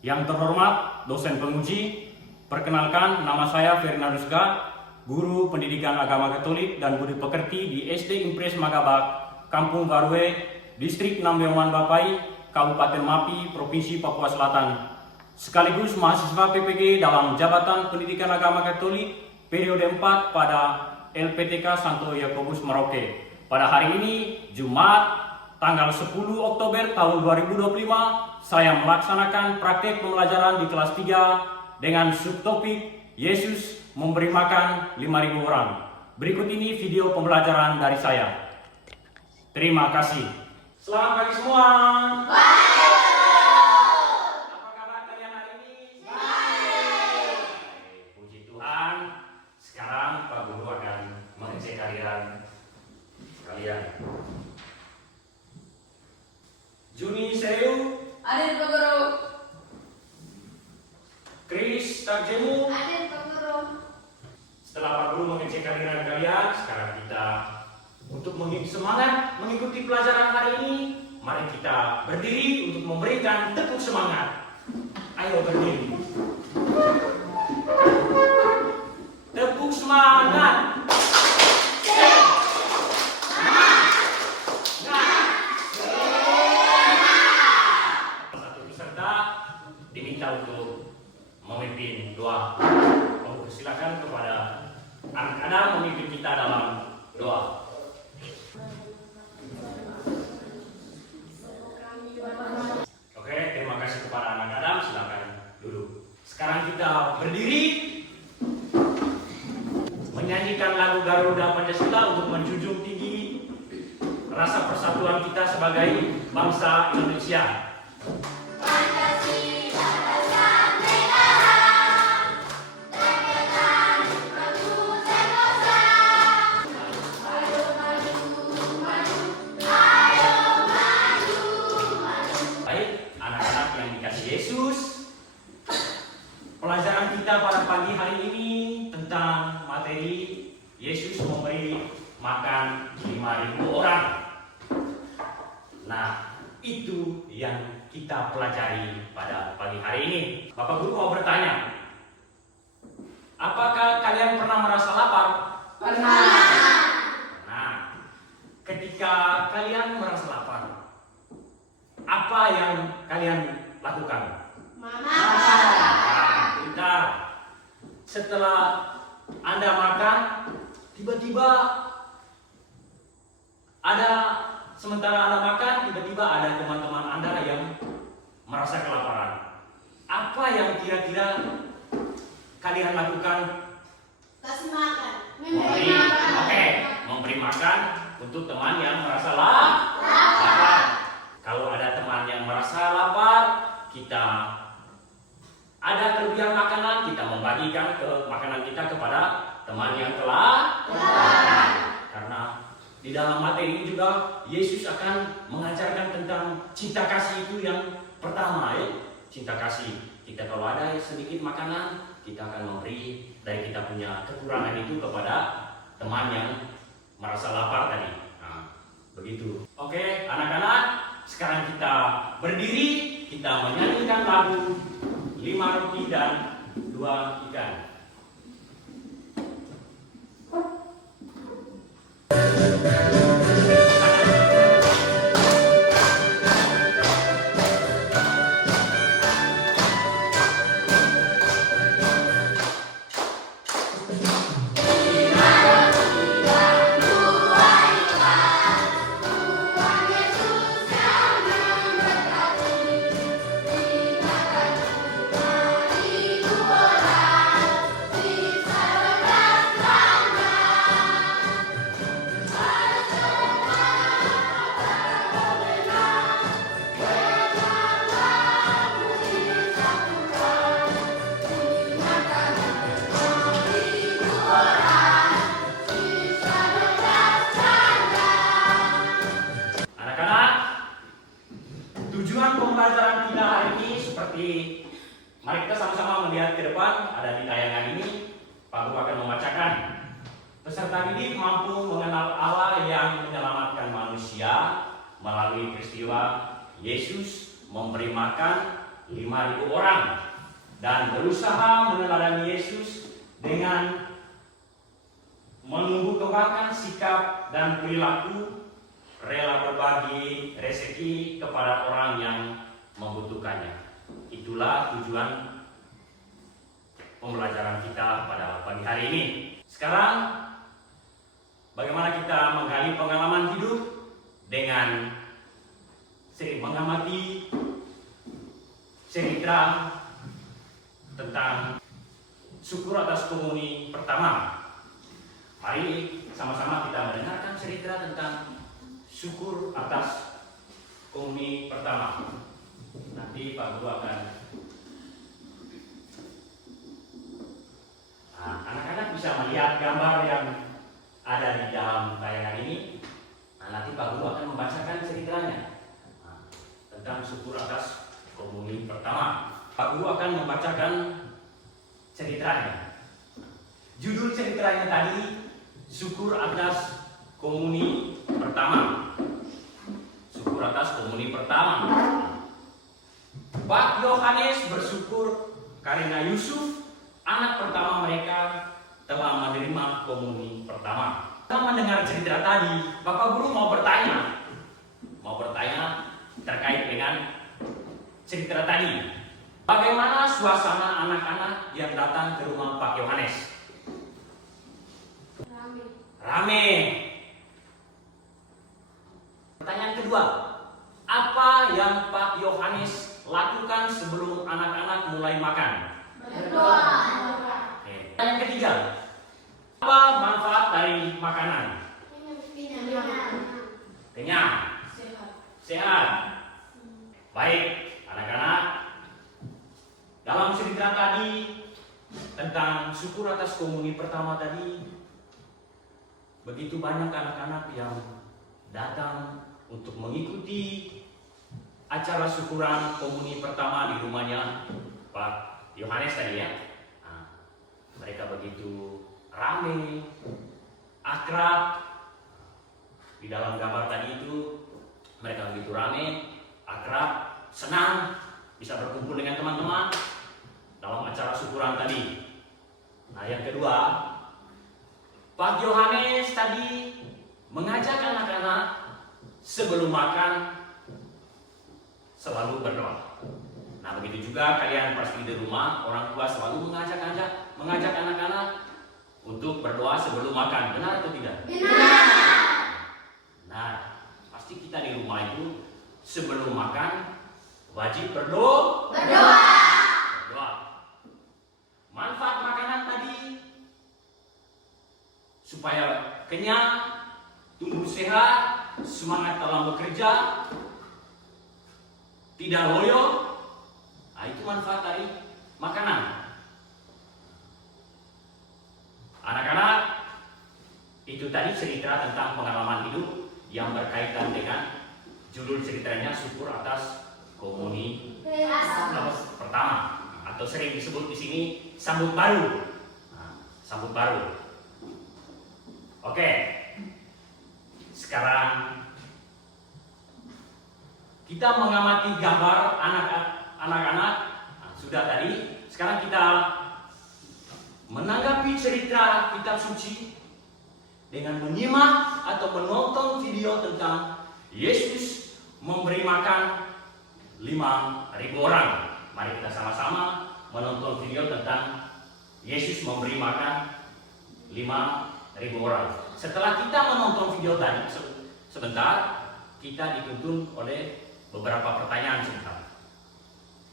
Yang terhormat dosen penguji, perkenalkan nama saya Fernandus Ga, guru pendidikan agama Katolik dan budi pekerti di SD Impres Magabak, Kampung Barue, Distrik Nambeoman Bapai, Kabupaten Mapi, Provinsi Papua Selatan. Sekaligus mahasiswa PPG dalam Jabatan Pendidikan Agama Katolik periode 4 pada LPTK Santo Yakobus Merauke. Pada hari ini, Jumat, tanggal 10 Oktober tahun 2025, saya melaksanakan praktek pembelajaran di kelas 3 dengan subtopik Yesus memberi makan 5.000 orang. Berikut ini video pembelajaran dari saya. Terima kasih. Selamat pagi semua. Apa kabar kalian hari ini? Baik. Puji Tuhan. Sekarang Pak Guru akan mengecek kalian. Juni Seu, Hadir Pak Guru. Kris Takjemu. Hadir Pak Guru. Setelah Pak Guru mengecek kehadiran kalian, sekarang kita untuk semangat mengikuti pelajaran hari ini, mari kita berdiri untuk memberikan tepuk semangat. Ayo berdiri. Tepuk semangat. Satu peserta diminta untuk memimpin doa. Silakan kepada anak-anak memimpin kita dalam doa. Oke, terima kasih kepada anak-anak. Silakan duduk. Sekarang kita berdiri menyanyikan lagu Garuda Pancasila untuk menjunjung tinggi rasa persatuan kita sebagai bangsa Indonesia. Pelajaran kita pada pagi hari ini tentang materi Yesus memberi makan 5.000 orang. Nah, itu yang kita pelajari pada pagi hari ini. Bapak Guru mau bertanya, apakah kalian pernah merasa lapar? Pernah. Nah, ketika kalian merasa lapar, apa yang kalian lakukan? Makan. Bentar. Setelah Anda makan, tiba-tiba sementara Anda makan, tiba-tiba ada teman-teman Anda yang merasa kelaparan. Apa yang kira-kira kalian lakukan? Kasih makan. Memberi makan untuk teman yang merasa lapar. Kalau ada teman yang merasa lapar, kita ada kelebihan makanan, kita membagikan makanan kita kepada teman yang telah lapar. Karena di dalam materi ini juga Yesus akan mengajarkan tentang cinta kasih itu yang pertama, ya. Cinta kasih. Kita kalau ada sedikit makanan, kita akan memberi dari kita punya kekurangan itu kepada teman yang merasa lapar tadi. Nah, begitu. Oke, anak-anak, sekarang kita berdiri, kita menyanyikan lagu 5 roti dan 2 ikan. Tujuan pembelajaran kita hari ini seperti, mari kita sama-sama melihat ke depan. Ada di tayangan ini, Pak Guru akan membacakan. Peserta didik mampu mengenal Allah yang menyelamatkan manusia melalui peristiwa Yesus memberi makan 5.000 orang dan berusaha meneladani Yesus dengan menumbuh kembangkan sikap dan perilaku rela berbagi rezeki kepada orang yang membutuhkannya. Itulah tujuan pembelajaran kita pada pagi hari ini. Sekarang, bagaimana kita menggali pengalaman hidup dengan mengamati cerita tentang syukur atas komuni pertama. Mari sama-sama kita mendengarkan cerita tentang syukur atas komuni pertama. Nanti Pak Guru akan anak-anak bisa melihat gambar yang ada di dalam tayangan ini. Nanti Pak Guru akan membacakan ceritanya tentang syukur atas komuni pertama. Pak Guru akan membacakan ceritanya. Judul ceritanya tadi syukur atas komuni pertama. Syukur atas komuni pertama. Pak Yohanes bersyukur karena Yusuf, anak pertama mereka, telah menerima komuni pertama. Kita mendengar cerita tadi, Bapak Guru mau bertanya terkait dengan cerita tadi. Bagaimana suasana anak-anak yang datang ke rumah Pak Yohanes? Rame. Pertanyaan kedua, apa yang Pak Yohanes lakukan sebelum anak-anak mulai makan? Berdoa. Pertanyaan ketiga, apa manfaat dari makanan? Kenyang, sehat. Baik, anak-anak, dalam cerita tadi tentang syukur atas komuni pertama tadi, begitu banyak anak-anak yang datang untuk mengikuti acara syukuran komuni pertama di rumahnya Pak Yohanes tadi ya. Mereka begitu ramai, akrab. Di dalam gambar tadi itu mereka begitu ramai, akrab, senang bisa berkumpul dengan teman-teman dalam acara syukuran tadi. Nah, yang kedua, Pak Yohanes tadi mengajak anak-anak sebelum makan selalu berdoa. Nah, begitu juga kalian pasti di rumah, orang tua selalu mengajak anak-anak untuk berdoa sebelum makan. Benar atau tidak? Benar. Nah, pasti kita di rumah itu sebelum makan wajib berdoa. Manfaat makanan tadi supaya kenyang, tumbuh sehat, semangat dalam bekerja, tidak loyo. Nah, itu manfaat dari makanan. Anak-anak, itu tadi cerita tentang pengalaman hidup yang berkaitan dengan judul ceritanya syukur atas komuni pertama, atau sering disebut di sini sambut baru. Sambut baru. Oke. Sekarang kita mengamati gambar anak-anak. Sudah tadi. Sekarang kita menanggapi cerita kitab suci dengan menyimak atau menonton video tentang Yesus memberi makan 5.000 orang. Mari kita sama-sama menonton video tentang Yesus memberi makan 5.000 orang. Setelah kita menonton video tadi sebentar, kita dituntun oleh beberapa pertanyaan sebentar.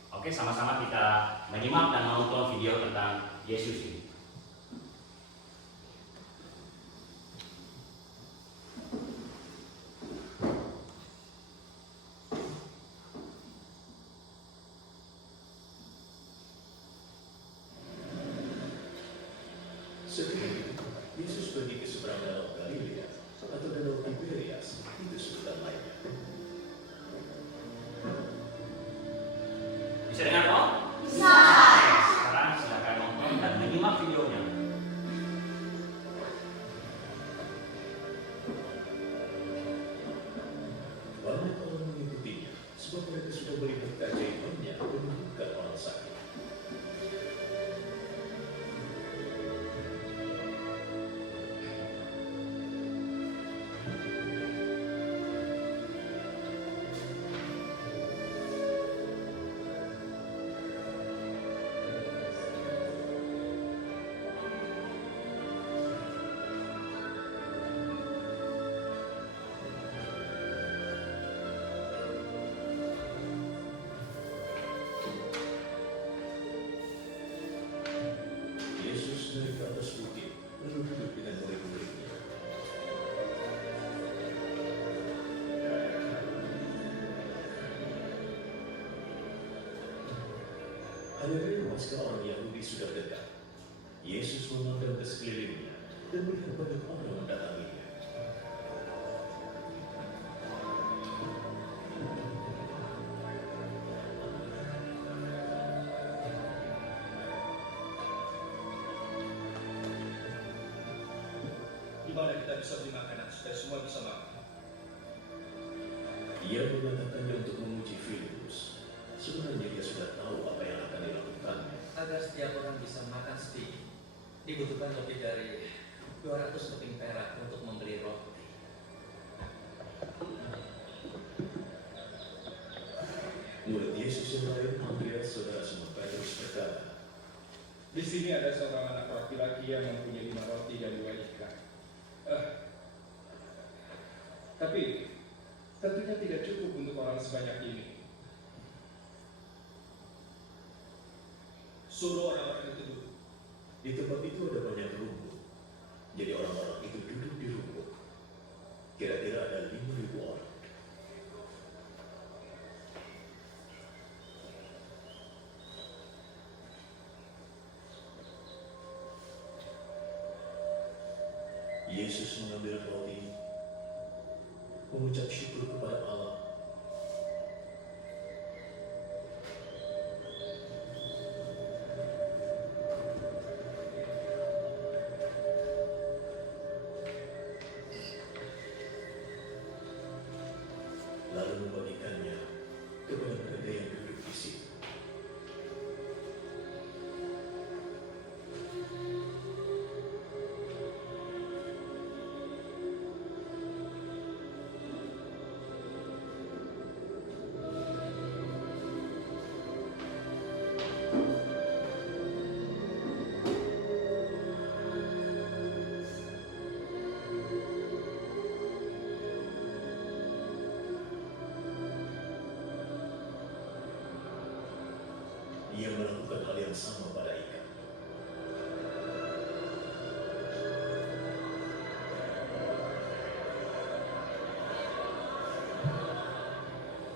Oke, sama-sama kita menyimak dan menonton video tentang Yesus ini. Seketika Yesus pergi ke seberang danau Galilea atau danau Tiberias, itu sebutan lainnya. Bisa dengar toh? Bisa. Sekarang silakan nonton dan menyimak videonya. Banyak orang mengikutinya sebab mereka sudah melihat keajaibannya dan Hari raya Paskah orang Yahudi sudah dekat. Yesus memandang ke sekelilingnya dan melihat banyak orang mendatanginya. Di mana kita bisa beli makanan supaya semua bisa makan? Ia mengatakannya untuk menguji Filipus. Sebenarnya dia sudah tahu apa yang akan dilakukannya. Agar setiap orang bisa makan sedikit, dibutuhkan lebih dari 200 keping perak untuk membeli roti. Murid Yesus yang lain, Andreas, saudara Simon Petrus, berkata, Di sini ada seorang anak laki-laki yang mempunyai 5 roti dan 2 ikan. Tapi tentunya tidak cukup untuk orang sebanyak ini. Suruh orang-orang itu duduk. di tempat itu ada banyak rumput. Jadi orang-orang itu duduk di rumput. Kira-kira ada 5.000 orang. Yesus mengambil roti, mengucap syukur kepada Allah, lalu membagikannya kepada mereka yang duduk di situ. Ia melakukan hal yang sama pada ikan.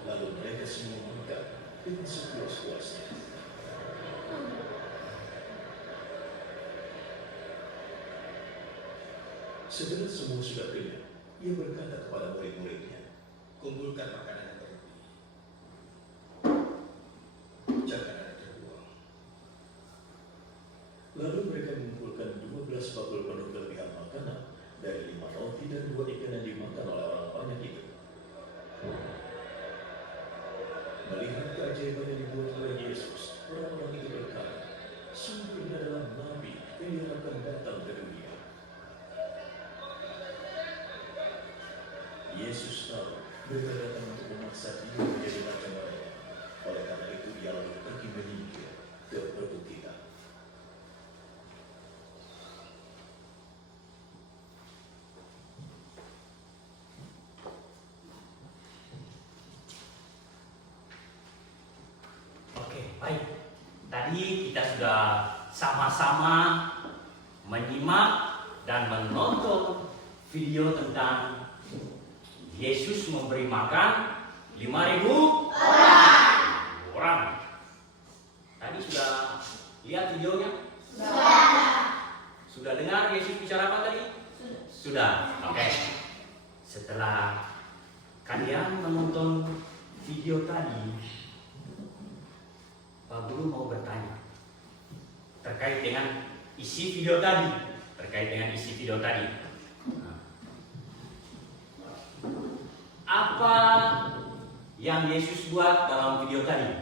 Lalu mereka semua makan dengan sepuas-puasnya. Setelah semua sudah kenyang, ia berkata kepada murid-muridnya, Kumpulkan makanan yang berlebih. Jangan ada terbuang. lalu mereka mengumpulkan 12 bakul penuh kelebihan makanan dari 5 roti dan 2 ikan yang dimakan oleh orang banyak itu. Melihat keajaiban yang dibuat oleh Yesus, orang-orang itu berkata, sungguh ini adalah Nabi yang akan datang ke dunia. Yesus tahu mereka datang untuk memaksa dia menjadi macam mereka. Oleh karena itu dia lalu pergi menyingkir ke perbukitan. Oke, baik. Tadi kita sudah sama-sama menyimak dan menonton video tentang Yesus memberi makan 5.000 orang. Tadi sudah lihat videonya? Sudah dengar Yesus bicara apa tadi? Sudah. Oke. Setelah kalian menonton video tadi, Pak Guru mau bertanya terkait dengan isi video tadi. Apa yang Yesus buat dalam video tadi?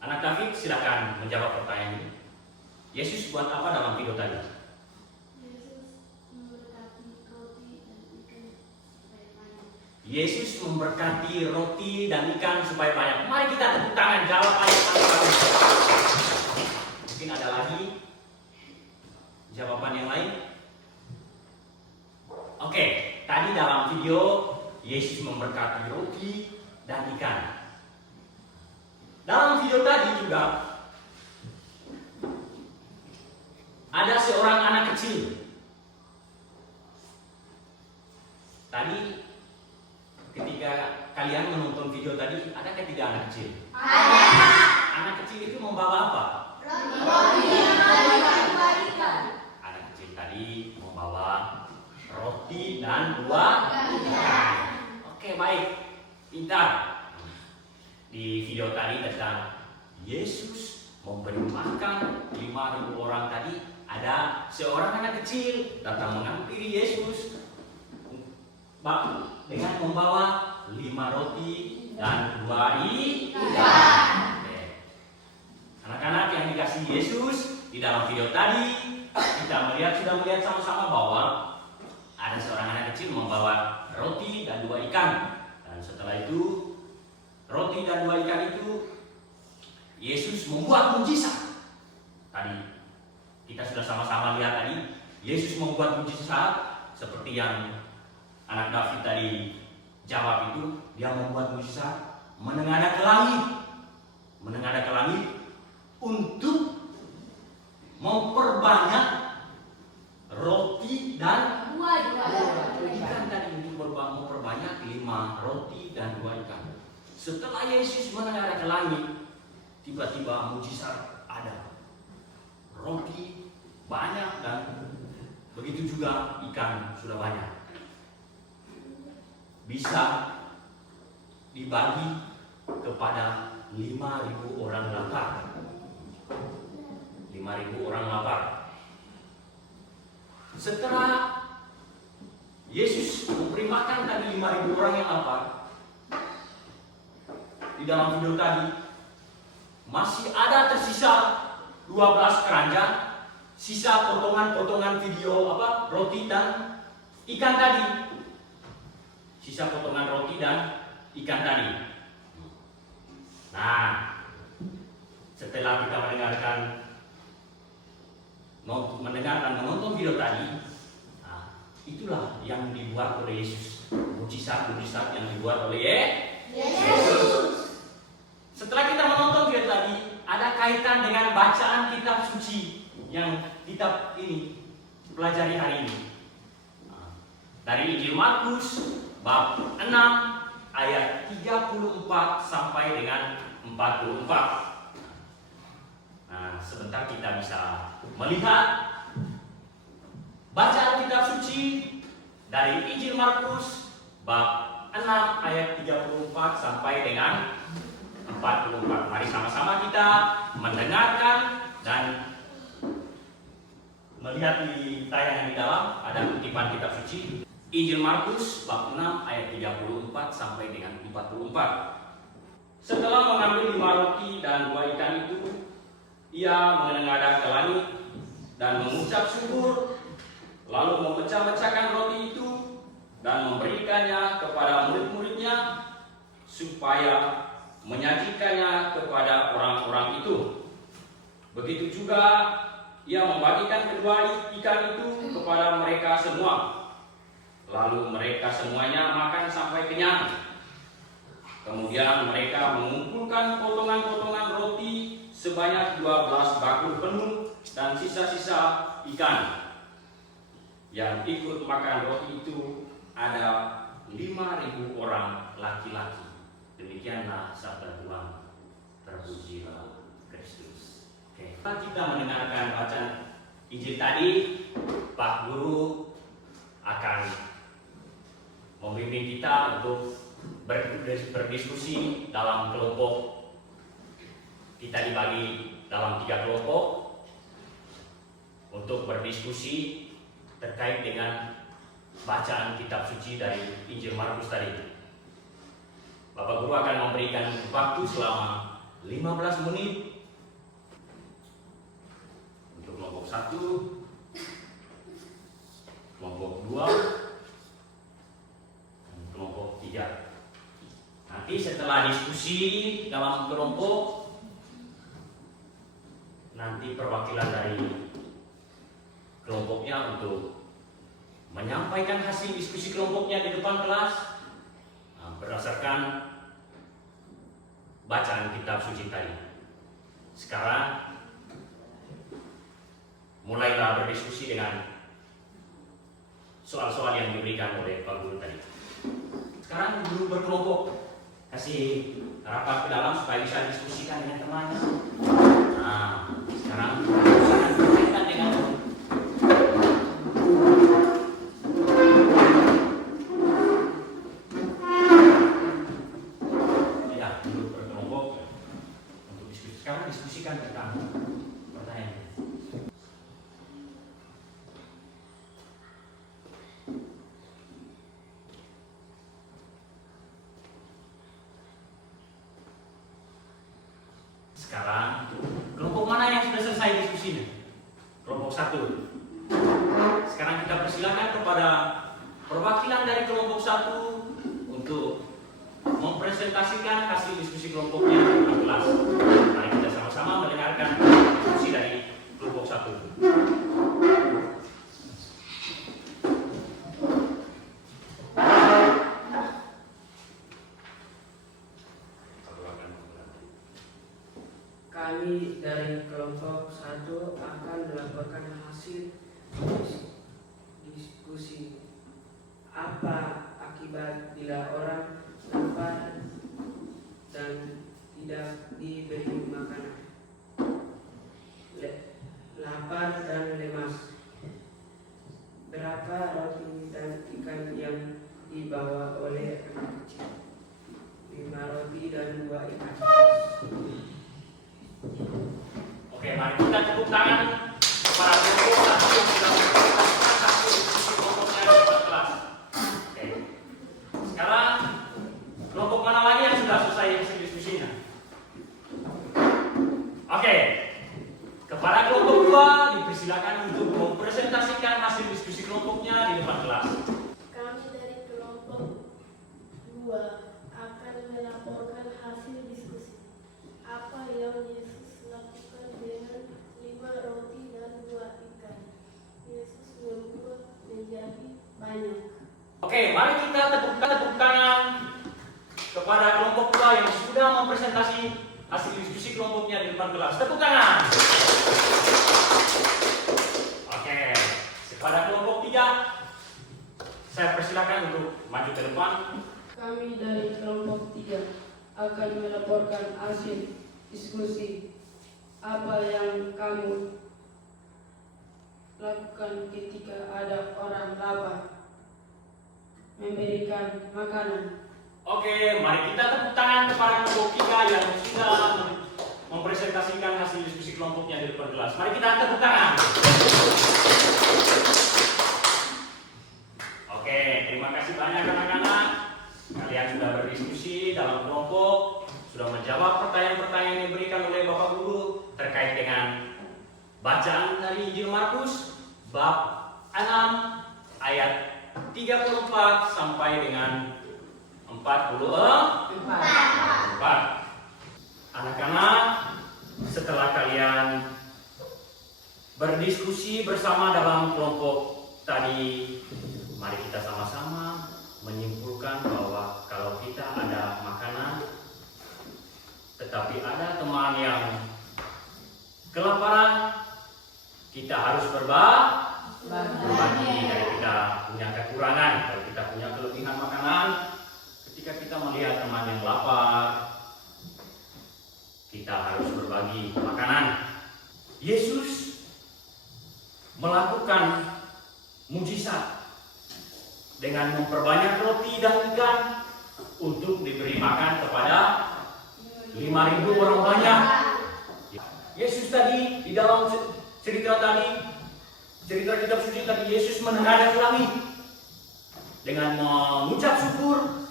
Anak David, silakan menjawab pertanyaan ini. Yesus buat apa dalam video tadi? Yesus memberkati roti dan ikan supaya banyak. Mari kita tepuk tangan, jawabannya paling bagus. Mungkin ada lagi jawaban yang lain. Oke, tadi dalam video Yesus memberkati roti dan ikan. Dalam video tadi juga ada seorang anak kecil. Tadi ketika kalian menonton video tadi, ada tidak anak kecil? Ada. Anak kecil itu membawa apa? Roti dan dua ikan. Anak kecil tadi membawa roti dan dua ikan. Oke, baik. Pintar. Di video tadi tentang Yesus memberi makan 5.000 orang tadi, ada seorang anak kecil datang menghampiri Yesus dengan membawa 5 roti dan 2 ikan. Anak-anak yang dikasih Yesus di dalam video tadi, kita sudah melihat sama-sama bahwa ada seorang anak kecil membawa roti dan 2 ikan. Dan setelah itu, roti dan 2 ikan itu Yesus membuat mujizat. Tadi kita sudah sama-sama lihat tadi, Yesus membuat mujizat seperti yang anak David tadi jawab itu. Dia membuat mujizat menengadah ke langit untuk memperbanyak roti dan Dua ikan tadi, untuk memperbanyak 5 roti dan 2 ikan. Setelah Yesus menengadah ke langit, tiba-tiba mujizat ada. Roti banyak dan begitu juga ikan sudah banyak. Bisa dibagi kepada 5.000 orang lapar. 5.000 orang lapar. Setelah Yesus memberi makan tadi 5.000 orang yang lapar, di dalam video tadi masih ada tersisa 12 keranjang, sisa potongan-potongan video roti dan ikan tadi. Sisa potongan roti dan ikan tadi. Nah, setelah kita mendengar dan menonton video tadi, itulah yang dibuat oleh Yesus. Mujizat-mujizat yang dibuat oleh Yesus. Setelah kita menonton video tadi, ada kaitan dengan bacaan kitab suci yang kita ini pelajari hari ini. Dari Injil Markus bab 6 ayat 34 sampai dengan 44. Nah, sebentar kita bisa melihat bacaan kitab suci dari Injil Markus bab 6 ayat 34 sampai dengan 44. Mari sama-sama kita mendengarkan dan melihat di tayangan di dalam ada kutipan kitab suci. Injil Markus bab 6 ayat 34 sampai dengan 44. Setelah mengambil 5 roti dan 2 ikan itu, ia menengadah ke langit dan mengucap syukur, lalu memecah-mecahkan roti itu dan memberikannya kepada murid-muridnya supaya menyajikannya kepada orang-orang itu. Begitu juga ia membagikan kedua ikan itu kepada mereka semua. Lalu mereka semuanya makan sampai kenyang. Kemudian mereka mengumpulkan potongan-potongan roti sebanyak 12 bakul penuh dan sisa-sisa ikan. Yang ikut makan roti itu ada 5.000 orang laki-laki. Demikianlah sabda Tuhan. Terpujilah Kristus. Oke. Kita mendengarkan bacaan Injil tadi, Pak Guru akan membimbing kita untuk berdiskusi dalam kelompok. Kita dibagi dalam 3 kelompok untuk berdiskusi terkait dengan bacaan kitab suci dari Injil Markus tadi. Bapak Guru akan memberikan waktu selama 15 menit untuk kelompok 1, kelompok 2, dan kelompok 3. Nanti setelah diskusi dalam kelompok, nanti perwakilan dari kelompoknya untuk menyampaikan hasil diskusi kelompoknya di depan kelas berdasarkan bacaan kitab suci tadi. Sekarang mulailah berdiskusi dengan soal-soal yang diberikan oleh Pak Guru tadi. Sekarang guru berkelompok, kasih rapat ke dalam supaya bisa diskusikan dengan temannya. Nah, sekarang diskusikan berkaitan dengan ya, guru berkelompok untuk diskusi. Sekarang diskusikan tentang pertanyaan. Sekarang, kelompok mana yang sudah selesai diskusinya? Kelompok 1. Sekarang kita persilakan kepada perwakilan dari kelompok 1 untuk mempresentasikan hasil diskusi kelompoknya di kelas. Mari kita sama-sama mendengarkan diskusi dari kelompok 1. Kami dari kelompok 1 akan melaporkan hasil diskusi. Apa akibat bila orang lapar dan tidak diberi makanan? Lapar dan lemas. Berapa roti dan ikan yang dibawa oleh anak kecil? 5 roti dan 2 ikan. Oke, mari kita tepuk tangan kepada kelompok 1 yang sudah mempresentasikan hasil diskusi kelompoknya di depan kelas. Oke. Sekarang kelompok mana lagi yang sudah selesai hasil diskusinya? Oke. Kepada kelompok 2 dipersilakan untuk mempresentasikan hasil diskusi kelompoknya di depan kelas. Kami dari kelompok 2 akan melaporkan hasil diskusi. Apa yang Yesus lakukan dengan 5 roti dan 2 ikan? Yesus membuat menjadi banyak. Oke, mari kita tepuk tangan kepada kelompok 2 yang sudah mempresentasi hasil diskusi kelompoknya di depan kelas. Tepuk tangan. Oke, kepada kelompok 3 saya persilakan untuk maju ke depan. Kami dari kelompok 3 akan melaporkan hasil diskusi. Apa yang kamu lakukan ketika ada orang lapar? Memberikan makanan. Oke, mari kita tepuk tangan kepada kelompok 3 yang sudah mempresentasikan hasil diskusi kelompoknya di depan kelas. Mari kita tepuk tangan. Oke, terima kasih banyak anak-anak. Kalian sudah berdiskusi dalam kelompok, sudah menjawab pertanyaan-pertanyaan yang diberikan oleh Bapak Guru terkait dengan bacaan dari Injil Markus bab 6 ayat 34 sampai dengan 44. Anak-anak, setelah kalian berdiskusi bersama dalam kelompok tadi, mari kita sama-sama menyimpulkan bahwa kalau kita ada makanan, tetapi ada teman yang kelaparan, kita harus berbagi. Dari kita punya kekurangan, kalau kita punya kelebihan makanan, ketika kita melihat teman yang lapar, kita harus berbagi makanan. Yesus melakukan mujizat dengan memperbanyak roti dan ikan untuk diberi makan kepada 5.000 orang banyak. Yesus tadi di dalam cerita kitab suci tadi, Yesus menghadap langit dengan mengucap syukur,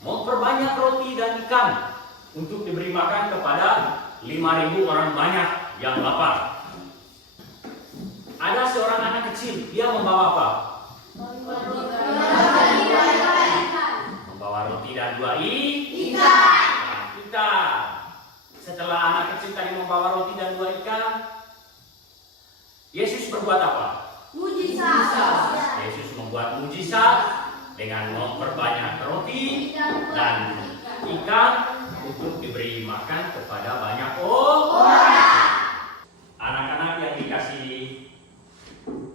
memperbanyak roti dan ikan untuk diberi makan kepada 5.000 orang banyak yang lapar. Ada seorang anak kecil, dia membawa apa? Membawa roti dan 2 ikan. Setelah anak kecil tadi membawa roti dan 2 ikan, Yesus berbuat apa? Mujizat. Yesus membuat mujizat dengan memperbanyak roti dan ikan untuk diberi makan kepada banyak orang. Anak-anak yang dikasihi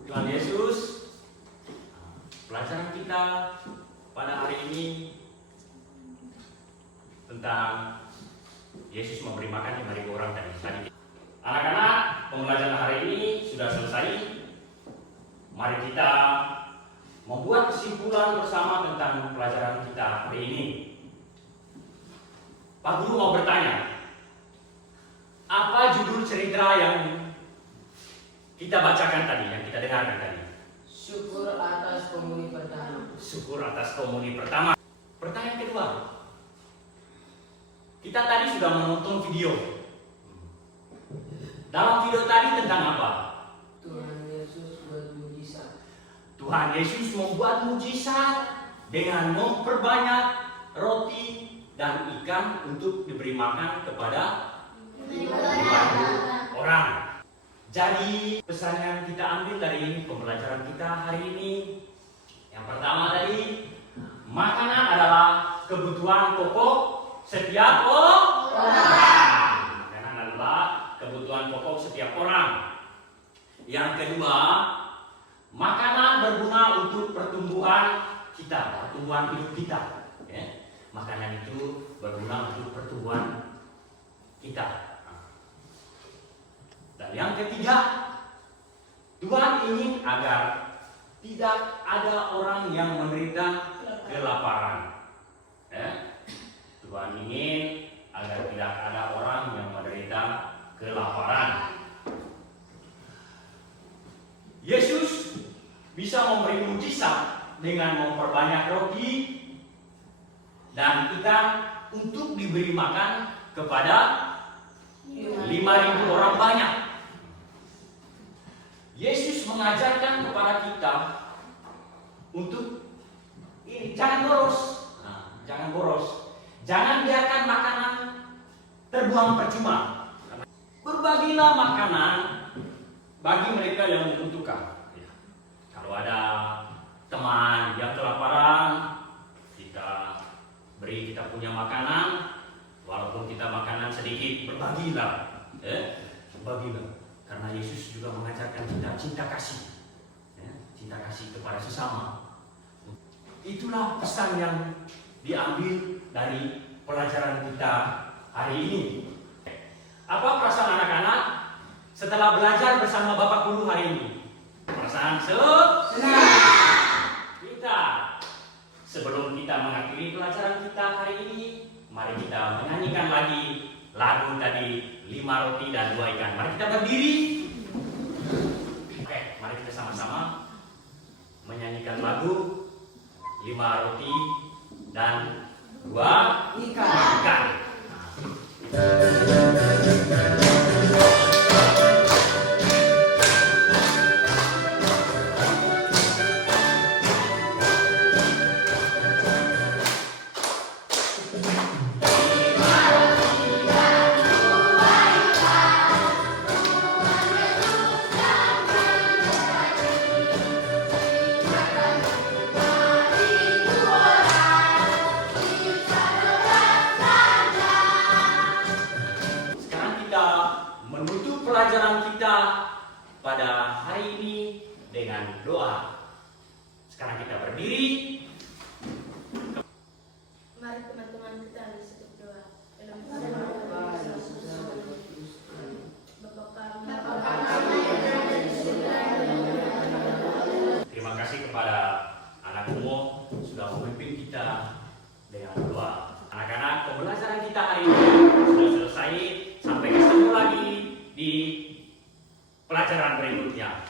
Tuhan Yesus, pembelajaran kita pada hari ini tentang Yesus memberi makan 5.000 orang tadi. Anak-anak, pembelajaran hari ini sudah selesai. Mari kita membuat kesimpulan bersama tentang pelajaran kita hari ini. Pak Guru mau bertanya, apa judul cerita yang kita bacakan tadi, yang kita dengarkan tadi? Syukur atas komuni pertama. Syukur atas komuni pertama. Pertanyaan kedua, kita tadi sudah menonton video. Dalam video tadi tentang apa? Tuhan Yesus buat mujizat. Tuhan Yesus membuat mujizat dengan memperbanyak roti dan ikan untuk diberi makan kepada 5.000 orang. Jadi pesan yang kita ambil dari pembelajaran kita hari ini, yang pertama tadi, makanan adalah kebutuhan pokok setiap orang. Makanan adalah kebutuhan pokok setiap orang. Yang kedua, makanan berguna untuk pertumbuhan kita, pertumbuhan hidup kita. Ya. Makanan itu berguna untuk pertumbuhan kita. Dan yang ketiga, Tuhan ingin agar tidak ada orang yang menderita kelaparan. Ya. Tuhan ingin agar tidak ada orang yang menderita kelaparan. Yesus bisa memberi mujizat dengan memperbanyak roti dan ikan untuk diberi makan kepada 5.000 orang banyak. Yesus mengajarkan kepada kita untuk ini, jangan boros. Jangan boros. Jangan biarkan makanan terbuang percuma. Berbagilah makanan bagi mereka yang membutuhkan. Kalau ada teman yang kelaparan, kita beri kita punya makanan, walaupun kita makanan sedikit, berbagilah. Berbagilah. Karena Yesus juga mengajarkan kita cinta kasih. Cinta kasih kepada sesama. Itulah pesan yang diambil dari pelajaran kita hari ini. Apa perasaan anak-anak setelah belajar bersama Bapak Guru hari ini? Perasaan senang. Kita sebelum kita mengakhiri pelajaran kita hari ini, mari kita menyanyikan lagi lagu tadi 5 roti dan 2 ikan. Mari kita berdiri. Oke, mari kita sama-sama menyanyikan lagu 5 roti dan 2 ikan. Pelajaran kita pada hari ini dengan doa. Sekarang kita berdiri. Mari teman-teman kita disebut doa. Dalam Bapa kami yang ada di surga. Terima kasih kepada anak Umo sudah memimpin kita dengan doa. Anak-anak, pembelajaran kita hari ini sudah selesai. Sampai ketemu lagi di pelajaran berikutnya.